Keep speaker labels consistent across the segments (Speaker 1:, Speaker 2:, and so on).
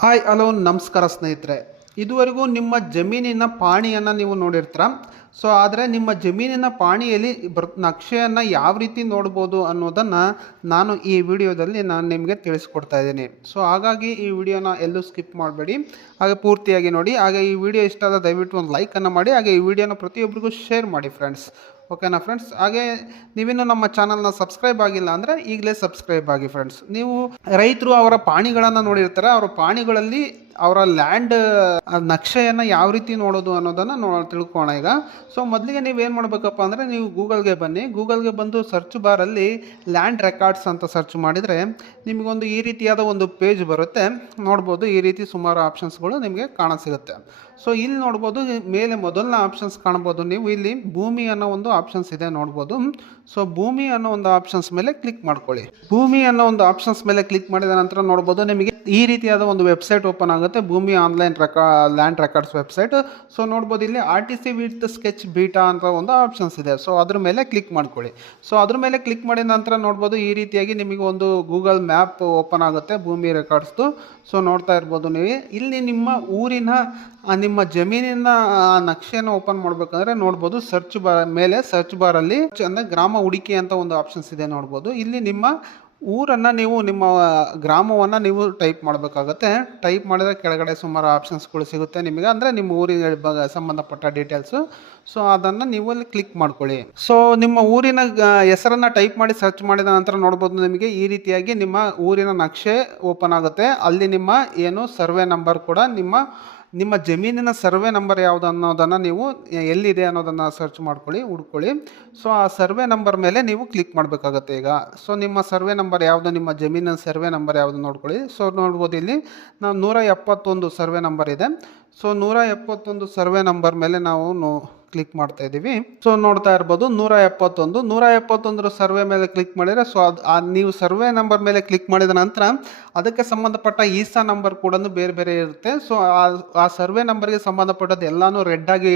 Speaker 1: Hi hello ನಮಸ್ಕಾರ ಸ್ನೇಹಿತರೆ. ಇದುವರೆಗೂ ನಿಮ್ಮ ಜಮೀನಿನ ಪಾಣಿಯನ್ನು ನೀವು ನೋಡಿರ್ತೀರ? ಸೊ ಆದರೆ ನಿಮ್ಮ ಜಮೀನಿನ ಪಾಣಿಯಲ್ಲಿ ಬರ್, ನಕ್ಷೆಯನ್ನು ಯಾವ ರೀತಿ ನೋಡ್ಬೋದು ಅನ್ನೋದನ್ನು ನಾನು ಈ ವಿಡಿಯೋದಲ್ಲಿ ನಾನು ನಿಮಗೆ ತಿಳಿಸ್ಕೊಡ್ತಾ ಇದ್ದೀನಿ. ಸೊ ಹಾಗಾಗಿ ಈ ವಿಡಿಯೋನ ಎಲ್ಲೂ ಸ್ಕಿಪ್ ಮಾಡಬೇಡಿ. ಹಾಗೆ ಪೂರ್ತಿಯಾಗಿ ನೋಡಿ. ಹಾಗೆ ಈ ವಿಡಿಯೋ ಇಷ್ಟ ಆದ ದಯವಿಟ್ಟು ಒಂದು ಲೈಕನ್ನು ಮಾಡಿ. ಹಾಗೆ ಈ ವಿಡಿಯೋನ ಪ್ರತಿಯೊಬ್ಬರಿಗೂ ಶೇರ್ ಮಾಡಿ ಫ್ರೆಂಡ್ಸ್ ಓಕೆನಾ ಫ್ರೆಂಡ್ಸ್ ಹಾಗೆ ನೀವಿನ್ನು ನಮ್ಮ ಚಾನಲ್ನ ಸಬ್ಸ್ಕ್ರೈಬ್ ಆಗಿಲ್ಲ ಅಂದರೆ ಈಗಲೇ ಸಬ್ಸ್ಕ್ರೈಬ್ ಆಗಿ ಫ್ರೆಂಡ್ಸ್ ನೀವು ರೈತರು ಅವರ ಪಾಣಿಗಳನ್ನು ನೋಡಿರ್ತಾರೆ, ಅವರ ಪಾಣಿಗಳಲ್ಲಿ ಅವರ ಲ್ಯಾಂಡ್ ನಕ್ಷೆಯನ್ನು ಯಾವ ರೀತಿ ನೋಡೋದು ಅನ್ನೋದನ್ನು ನೋ ತಿಳ್ಕೋಣ ಈಗ. ಸೊ ಮೊದಲಿಗೆ ನೀವು ಏನು ಮಾಡಬೇಕಪ್ಪ ಅಂದರೆ ನೀವು ಗೂಗಲ್ಗೆ ಬನ್ನಿ. ಗೂಗಲ್ಗೆ ಬಂದು ಸರ್ಚ್ ಬಾರಲ್ಲಿ ಲ್ಯಾಂಡ್ ರೆಕಾರ್ಡ್ಸ್ ಅಂತ ಸರ್ಚ್ ಮಾಡಿದರೆ ನಿಮಗೊಂದು ಈ ರೀತಿಯಾದ ಒಂದು ಪೇಜ್ ಬರುತ್ತೆ. ನೋಡ್ಬೋದು ಈ ರೀತಿ ಸುಮಾರು ಆಪ್ಷನ್ಸ್ಗಳು ನಿಮಗೆ ಕಾಣಸಿಗುತ್ತೆ. ಸೊ ಇಲ್ಲಿ ನೋಡ್ಬೋದು ಮೇಲೆ ಮೊದಲನೇ ಆಪ್ಷನ್ಸ್ ಕಾಣ್ಬೋದು ನೀವು. ಇಲ್ಲಿ ಭೂಮಿ ಅನ್ನೋ ಒಂದು ಆಪ್ಷನ್ಸ್ ಇದೆ ನೋಡ್ಬೋದು. ಸೊ ಭೂಮಿ ಅನ್ನೋ ಒಂದು ಆಪ್ಷನ್ಸ್ ಮೇಲೆ ಕ್ಲಿಕ್ ಮಾಡ್ಕೊಳ್ಳಿ. ಭೂಮಿ ಅನ್ನೋ ಒಂದು ಆಪ್ಷನ್ಸ್ ಮೇಲೆ ಕ್ಲಿಕ್ ಮಾಡಿದ ನಂತರ ನೋಡ್ಬೋದು ನಿಮಗೆ ಈ ರೀತಿಯಾದ ಒಂದು ವೆಬ್ಸೈಟ್ ಓಪನ್ ಆಗುತ್ತೆ. ಭೂಮಿ ಆನ್ಲೈನ್ ರೆಕಾ ಲ್ಯಾಂಡ್ ರೆಕಾರ್ಡ್ಸ್ ವೆಬ್ಸೈಟ್ ಸೊ ನೋಡ್ಬೋದು ಇಲ್ಲಿ R T C with sketch beta ಅಂತ ಒಂದು ಆಪ್ಷನ್ಸ್ ಇದೆ. ಸೊ ಅದ್ರ ಮೇಲೆ ಕ್ಲಿಕ್ ಮಾಡ್ಕೊಳ್ಳಿ. ಸೊ ಅದ್ರ ಮೇಲೆ ಕ್ಲಿಕ್ ಮಾಡಿದ ನಂತರ ನೋಡ್ಬೋದು ಈ ರೀತಿಯಾಗಿ ನಿಮಗೆ ಒಂದು ಗೂಗಲ್ ಮ್ಯಾಪ್ ಓಪನ್ ಆಗುತ್ತೆ ಭೂಮಿ ರೆಕಾರ್ಡ್ಸ್ದು ಸೊ ನೋಡ್ತಾ ಇರ್ಬೋದು ನೀವು. ಇಲ್ಲಿ ನಿಮ್ಮ ಊರಿನ ನಿಮ್ಮ ಜಮೀನಿನ ಆ, ನಕ್ಷೆನ ಓಪನ್ ಮಾಡಬೇಕಂದ್ರೆ ನೋಡ್ಬೋದು ಸರ್ಚ್ ಬಾರ್ ಮೇಲೆ ಸರ್ಚ್ ಬಾರಲ್ಲಿ ಅಂದರೆ ಗ್ರಾಮ ಹುಡುಕಿ ಅಂತ ಒಂದು ಆಪ್ಷನ್ಸ್ ಇದೆ ನೋಡ್ಬೋದು. ಇಲ್ಲಿ ನಿಮ್ಮ ಊರನ್ನು ನೀವು ನಿಮ್ಮ ಗ್ರಾಮವನ್ನು ನೀವು ಟೈಪ್ ಮಾಡಬೇಕಾಗತ್ತೆ. ಟೈಪ್ ಮಾಡಿದ್ರೆ ಕೆಳಗಡೆ ಸುಮಾರು ಆಪ್ಷನ್ಸ್ಗಳು ಸಿಗುತ್ತೆ ನಿಮಗೆ. ಅಂದರೆ ನಿಮ್ಮ ಬಗ್ಗೆ ಸಂಬಂಧಪಟ್ಟ ಡೀಟೇಲ್ಸು ಸೊ ಅದನ್ನು ನೀವು ಅಲ್ಲಿ ಕ್ಲಿಕ್ ಮಾಡ್ಕೊಳ್ಳಿ. ಸೊ ನಿಮ್ಮ ಊರಿನ ಹೆಸರನ್ನು ಟೈಪ್ ಮಾಡಿ ಸರ್ಚ್ ಮಾಡಿದ ನಂತರ ನೋಡ್ಬೋದು ನಿಮಗೆ ಈ ರೀತಿಯಾಗಿ ನಿಮ್ಮ ಊರಿನ ನಕ್ಷೆ ಓಪನ್ ಆಗುತ್ತೆ. ಅಲ್ಲಿ ನಿಮ್ಮ ಏನು ಸರ್ವೆ ನಂಬರ್ ಕೂಡ ನಿಮ್ಮ ನಿಮ್ಮ ಜಮೀನಿನ ಸರ್ವೆ ನಂಬರ್ ಯಾವುದು ಅನ್ನೋದನ್ನು ನೀವು ಎಲ್ಲಿದೆ ಅನ್ನೋದನ್ನು ಸರ್ಚ್ ಮಾಡ್ಕೊಳ್ಳಿ, ಹುಡ್ಕೊಳ್ಳಿ. ಸೊ ಆ ಸರ್ವೆ ನಂಬರ್ ಮೇಲೆ ನೀವು ಕ್ಲಿಕ್ ಮಾಡಬೇಕಾಗತ್ತೆ ಈಗ. ಸೊ ನಿಮ್ಮ ಸರ್ವೆ ನಂಬರ್ ಯಾವುದು, ನಿಮ್ಮ ಜಮೀನಿನ ಸರ್ವೆ ನಂಬರ್ ಯಾವುದು ನೋಡ್ಕೊಳ್ಳಿ. ಸೊ ನೋಡ್ಬೋದು ಇಲ್ಲಿ ನಾವು ನೂರ ಎಪ್ಪತ್ತೊಂದು ಸರ್ವೆ ನಂಬರ್ ಇದೆ. ಸೊ ನೂರ ಸರ್ವೆ ನಂಬರ್ ಮೇಲೆ ನಾವು ಕ್ಲಿಕ್ ಮಾಡ್ತಾ ಇದ್ದೀವಿ. ಸೊ ನೋಡ್ತಾ ಇರ್ಬೋದು ನೂರ ಎಪ್ಪತ್ತೊಂದು. ನೂರ ಎಪ್ಪತ್ತೊಂದರ ಸರ್ವೆ ಮೇಲೆ ಕ್ಲಿಕ್ ಮಾಡಿದರೆ ಸೊ ಅದು ನೀವು ಸರ್ವೆ ನಂಬರ್ ಮೇಲೆ ಕ್ಲಿಕ್ ಮಾಡಿದ ನಂತರ ಅದಕ್ಕೆ ಸಂಬಂಧಪಟ್ಟ ಈಸಾ ನಂಬರ್ ಕೂಡ ಬೇರೆ ಬೇರೆ ಇರುತ್ತೆ. ಸೊ ಆ ಸರ್ವೆ ನಂಬರ್ಗೆ ಸಂಬಂಧಪಟ್ಟದ್ದು ಎಲ್ಲಾನು ರೆಡ್ ಆಗಿ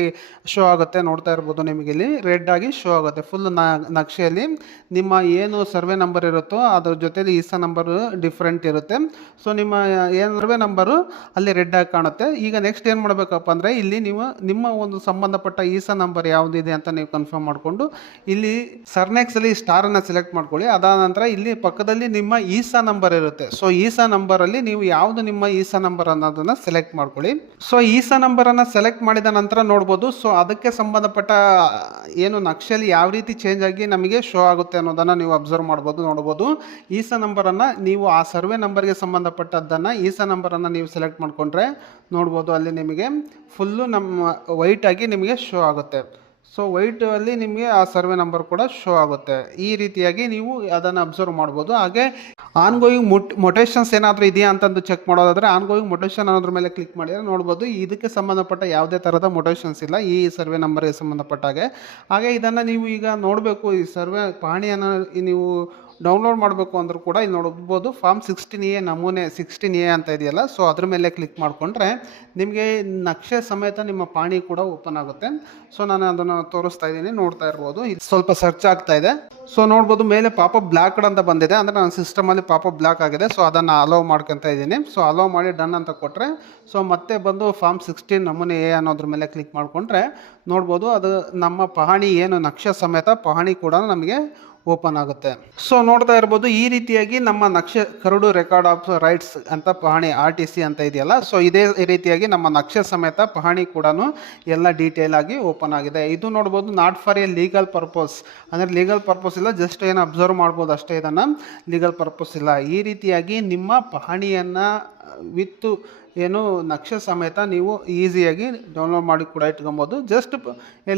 Speaker 1: ಶೋ ಆಗುತ್ತೆ ನೋಡ್ತಾ ಇರ್ಬೋದು ನಿಮಗೆ ಇಲ್ಲಿ. ರೆಡ್ ಆಗಿ ಶೋ ಆಗುತ್ತೆ ಫುಲ್ ನಕ್ಷೆಯಲ್ಲಿ. ನಿಮ್ಮ ಏನು ಸರ್ವೆ ನಂಬರ್ ಇರುತ್ತೋ ಅದ್ರ ಜೊತೆಲಿ ಈಸಾ ನಂಬರ್ ಡಿಫ್ರೆಂಟ್ ಇರುತ್ತೆ. ಸೊ ನಿಮ್ಮ ಏನು ಸರ್ವೆ ನಂಬರು ಅಲ್ಲಿ ರೆಡ್ ಆಗಿ ಕಾಣುತ್ತೆ. ಈಗ ನೆಕ್ಸ್ಟ್ ಏನು ಮಾಡಬೇಕಪ್ಪ ಅಂದರೆ ಇಲ್ಲಿ ನೀವು, ನಿಮ್ಮ ಒಂದು ಸಂಬಂಧಪಟ್ಟ ಈಸಾ ನಂಬರ್ ಯಾವುದಿದೆ ಅಂತ ನೀವು ಕನ್ಫರ್ಮ್ ಮಾಡಿಕೊಂಡು ಇಲ್ಲಿ ಸರ್ನೆಕ್ಸಲ್ಲಿ ಸ್ಟಾರನ್ನು ಸೆಲೆಕ್ಟ್ ಮಾಡ್ಕೊಳ್ಳಿ. ಅದಾದ ನಂತರ ಇಲ್ಲಿ ಪಕ್ಕದಲ್ಲಿ ನಿಮ್ಮ ಈಸಾ ನಂಬರ್ ಇರುತ್ತೆ. ಸೊ ಈಸಾ ನಂಬರಲ್ಲಿ ನೀವು ಯಾವುದು ನಿಮ್ಮ ಈಸಾ ನಂಬರ್ ಅನ್ನೋದನ್ನು ಸೆಲೆಕ್ಟ್ ಮಾಡ್ಕೊಳ್ಳಿ. ಸೊ ಈಸಾ ನಂಬರನ್ನು ಸೆಲೆಕ್ಟ್ ಮಾಡಿದ ನಂತರ ನೋಡ್ಬೋದು. ಸೊ ಅದಕ್ಕೆ ಸಂಬಂಧಪಟ್ಟ, ಏನು ನಕ್ಷೆಯಲ್ಲಿ ಯಾವ ರೀತಿ ಚೇಂಜ್ ಆಗಿ ನಮಗೆ ಶೋ ಆಗುತ್ತೆ ಅನ್ನೋದನ್ನು ನೀವು ಅಬ್ಸರ್ವ್ ಮಾಡ್ಬೋದು, ನೋಡ್ಬೋದು. ಈಸಾ ನಂಬರನ್ನು ನೀವು ಆ ಸರ್ವೆ ನಂಬರ್ಗೆ ಸಂಬಂಧಪಟ್ಟದ್ದನ್ನು ಈಸಾ ನಂಬರನ್ನು ನೀವು ಸೆಲೆಕ್ಟ್ ಮಾಡಿಕೊಂಡ್ರೆ ನೋಡ್ಬೋದು ಅಲ್ಲಿ ನಿಮಗೆ ಫುಲ್ಲು ನಮ್ಮ ವೈಟಾಗಿ ನಿಮಗೆ ಶೋ ಸೊ ವೈಟ್ ಅಲ್ಲಿ ನಿಮಗೆ ಆ ಸರ್ವೆ ನಂಬರ್ ಕೂಡ ಶೋ ಆಗುತ್ತೆ. ಈ ರೀತಿಯಾಗಿ ನೀವು ಅದನ್ನು ಅಬ್ಸರ್ವ್ ಮಾಡ್ಬೋದು. ಹಾಗೆ ಆನ್ ಗೋಯಿಂಗ್ ಮುಟ್ ಮೊಟೇಷನ್ಸ್ ಏನಾದರೂ ಇದೆಯಾ ಅಂತಂದು ಚೆಕ್ ಮಾಡೋದಾದರೆ ಆನ್ ಗೋಯಿಂಗ್ ಮೊಟೇಷನ್ ಅನ್ನೋದ್ರ ಮೇಲೆ ಕ್ಲಿಕ್ ಮಾಡಿದರೆ ನೋಡ್ಬೋದು. ಇದಕ್ಕೆ ಸಂಬಂಧಪಟ್ಟ ಯಾವುದೇ ಥರದ ಮೊಟೇಷನ್ಸ್ ಇಲ್ಲ ಈ ಸರ್ವೆ ನಂಬರ್ಗೆ ಸಂಬಂಧಪಟ್ಟ ಹಾಗೆ. ಹಾಗೆ ಇದನ್ನು ನೀವು ಈಗ ನೋಡಬೇಕು, ಈ ಸರ್ವೆ ಪಹಣಿಯನ್ನು ನೀವು ಡೌನ್ಲೋಡ್ ಮಾಡಬೇಕು ಅಂದರೂ ಕೂಡ ಇಲ್ಲಿ ನೋಡ್ಬೋದು ಫಾರ್ಮ್ ಸಿಕ್ಸ್ಟೀನ್ ಎ, ನಮೂನೆ ಸಿಕ್ಸ್ಟೀನ್ ಎ ಅಂತ ಇದೆಯಲ್ಲ, ಸೊ ಅದ್ರ ಮೇಲೆ ಕ್ಲಿಕ್ ಮಾಡಿಕೊಂಡ್ರೆ ನಿಮಗೆ ನಕ್ಷೆ ಸಮೇತ ನಿಮ್ಮ ಪಾಣಿ ಕೂಡ ಓಪನ್ ಆಗುತ್ತೆ. ಸೊ ನಾನು ಅದನ್ನು ತೋರಿಸ್ತಾ ಇದ್ದೀನಿ, ನೋಡ್ತಾ ಇರ್ಬೋದು. ಇದು ಸ್ವಲ್ಪ ಸರ್ಚ್ ಆಗ್ತಾ ಇದೆ. ಸೊ ನೋಡ್ಬೋದು ಮೇಲೆ ಪಾಪ ಬ್ಲ್ಯಾಕ್ಡ್ ಅಂತ ಬಂದಿದೆ. ಅಂದರೆ ನನ್ನ ಸಿಸ್ಟಮಲ್ಲಿ ಪಾಪ ಬ್ಲ್ಯಾಕ್ ಆಗಿದೆ. ಸೊ ಅದನ್ನು ಅಲೋ ಮಾಡ್ಕೊತಾ ಇದ್ದೀನಿ. ಸೊ ಅಲೋ ಮಾಡಿ ಡನ್ ಅಂತ ಕೊಟ್ಟರೆ ಸೊ ಮತ್ತೆ ಬಂದು ಫಾರ್ಮ್ ಸಿಕ್ಸ್ಟೀನ್ ನಮೂನೆ ಎ ಅನ್ನೋದ್ರ ಮೇಲೆ ಕ್ಲಿಕ್ ಮಾಡಿಕೊಂಡ್ರೆ ನೋಡ್ಬೋದು ಅದು ನಮ್ಮ ಪಹಣಿ ಏನು ನಕ್ಷೆ ಸಮೇತ ಪಹಣಿ ಕೂಡ ನಮಗೆ ಓಪನ್ ಆಗುತ್ತೆ. ಸೊ ನೋಡ್ತಾ ಇರ್ಬೋದು, ಈ ರೀತಿಯಾಗಿ ನಮ್ಮ ನಕ್ಷೆ, ಕರಡು ರೆಕಾರ್ಡ್ ಆಫ್ ರೈಟ್ಸ್ ಅಂತ ಪಹಣಿ ಆರ್ ಟಿ ಸಿ ಅಂತ ಇದೆಯಲ್ಲ ಸೊ ಇದೇ ರೀತಿಯಾಗಿ ನಮ್ಮ ನಕ್ಷೆ ಸಮೇತ ಪಹಣಿ ಕೂಡ ಎಲ್ಲ ಡೀಟೇಲ್ ಆಗಿ ಓಪನ್ ಆಗಿದೆ. ಇದು ನೋಡ್ಬೋದು not for a legal purpose ಅಂದರೆ ಲೀಗಲ್ ಪರ್ಪಸ್ ಇಲ್ಲ ಜಸ್ಟ್ ಏನು ಅಬ್ಸರ್ವ್ ಮಾಡ್ಬೋದು ಅಷ್ಟೇ ಇದನ್ನು. ಲೀಗಲ್ ಪರ್ಪಸ್ ಇಲ್ಲ. ಈ ರೀತಿಯಾಗಿ ನಿಮ್ಮ ಪಹಣಿಯನ್ನು ವಿತ್ ಏನು ನಕ್ಷೆ ಸಮೇತ ನೀವು ಈಸಿಯಾಗಿ ಡೌನ್ಲೋಡ್ ಮಾಡಿ ಕೂಡ ಇಟ್ಕೊಬೋದು. Just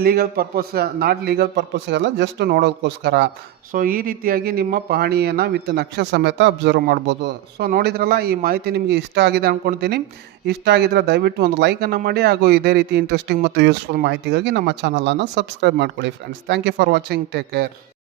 Speaker 1: legal purpose not legal ಪರ್ಪಸ್ಗೆಲ್ಲ just ನೋಡೋದಕ್ಕೋಸ್ಕರ. ಸೊ ಈ ರೀತಿಯಾಗಿ ನಿಮ್ಮ ಪಹಣಿಯನ್ನು ವಿತ್ ನಕ್ಷೆ ಸಮೇತ ಅಬ್ಸರ್ವ್ ಮಾಡ್ಬೋದು. ಸೊ ನೋಡಿದ್ರಲ್ಲ, ಈ ಮಾಹಿತಿ ನಿಮಗೆ ಇಷ್ಟ ಆಗಿದೆ ಅಂದ್ಕೊಳ್ತೀನಿ ಇಷ್ಟ ಆಗಿದ್ರೆ ದಯವಿಟ್ಟು ಒಂದು ಲೈಕನ್ನು ಮಾಡಿ, ಹಾಗೂ ಇದೇ ರೀತಿ ಇಂಟ್ರೆಸ್ಟಿಂಗ್ ಮತ್ತು ಯೂಸ್ಫುಲ್ ಮಾಹಿತಿಗಾಗಿ ನಮ್ಮ ಚಾನಲನ್ನು ಸಬ್ಸ್ಕ್ರೈಬ್ ಮಾಡ್ಕೊಳ್ಳಿ friends thank you for watching take care